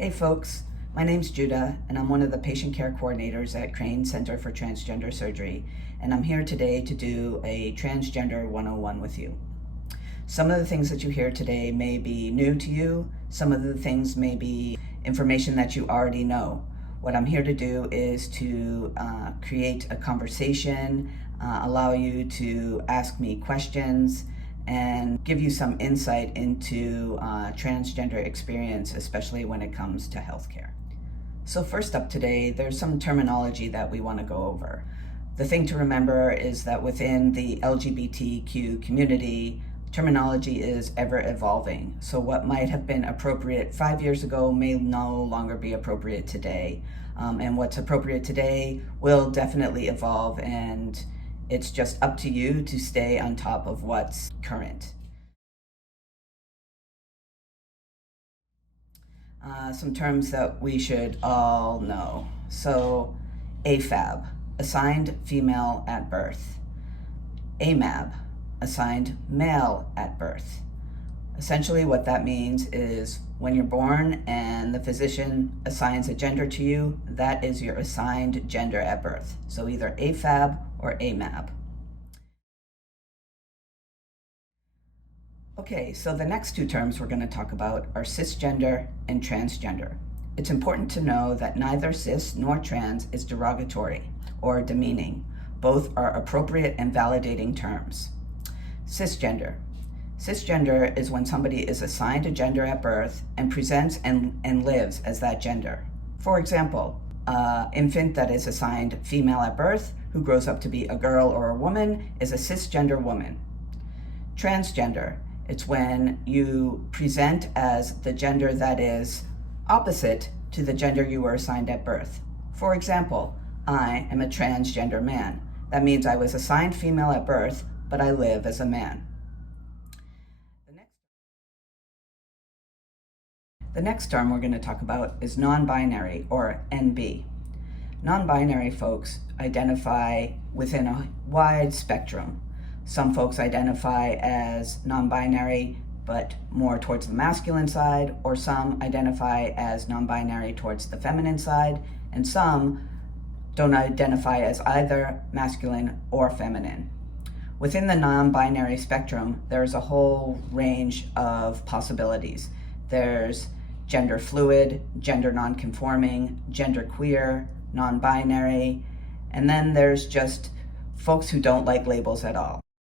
Hey folks, my name's Judah and I'm one of the patient care coordinators at Crane Center for Transgender Surgery, and I'm here today to do a Transgender 101 with you. Some of the things that you hear today may be new to you, some of the things may be information that you already know. What I'm here to do is to create a conversation, allow you to ask me questions, and give you some insight into transgender experience, especially when it comes to healthcare. So first up today, there's some terminology that we want to go over. The thing to remember is that within the LGBTQ community, terminology is ever evolving. So what might have been appropriate 5 years ago may no longer be appropriate today. And what's appropriate today will definitely evolve, and it's just up to you to stay on top of what's current. Some terms that we should all know. So AFAB, assigned female at birth. AMAB, assigned male at birth. Essentially what that means is when you're born and the physician assigns a gender to you, that is your assigned gender at birth. So either AFAB or AMAB. Okay, so the next two terms we're going to talk about are cisgender and transgender. It's important to know that neither cis nor trans is derogatory or demeaning. Both are appropriate and validating terms. Cisgender. Cisgender is when somebody is assigned a gender at birth and presents and lives as that gender. For example, infant that is assigned female at birth who grows up to be a girl or a woman is a cisgender woman. Transgender, it's when you present as the gender that is opposite to the gender you were assigned at birth. For example, I am a transgender man. That means I was assigned female at birth, but I live as a man. The next term we're going to talk about is non-binary, or NB. Non-binary folks identify within a wide spectrum. Some folks identify as non-binary, but more towards the masculine side, or some identify as non-binary towards the feminine side, and some don't identify as either masculine or feminine. Within the non-binary spectrum, there's a whole range of possibilities. There's gender fluid, gender non-conforming, gender queer, non-binary, and then there's just folks who don't like labels at all.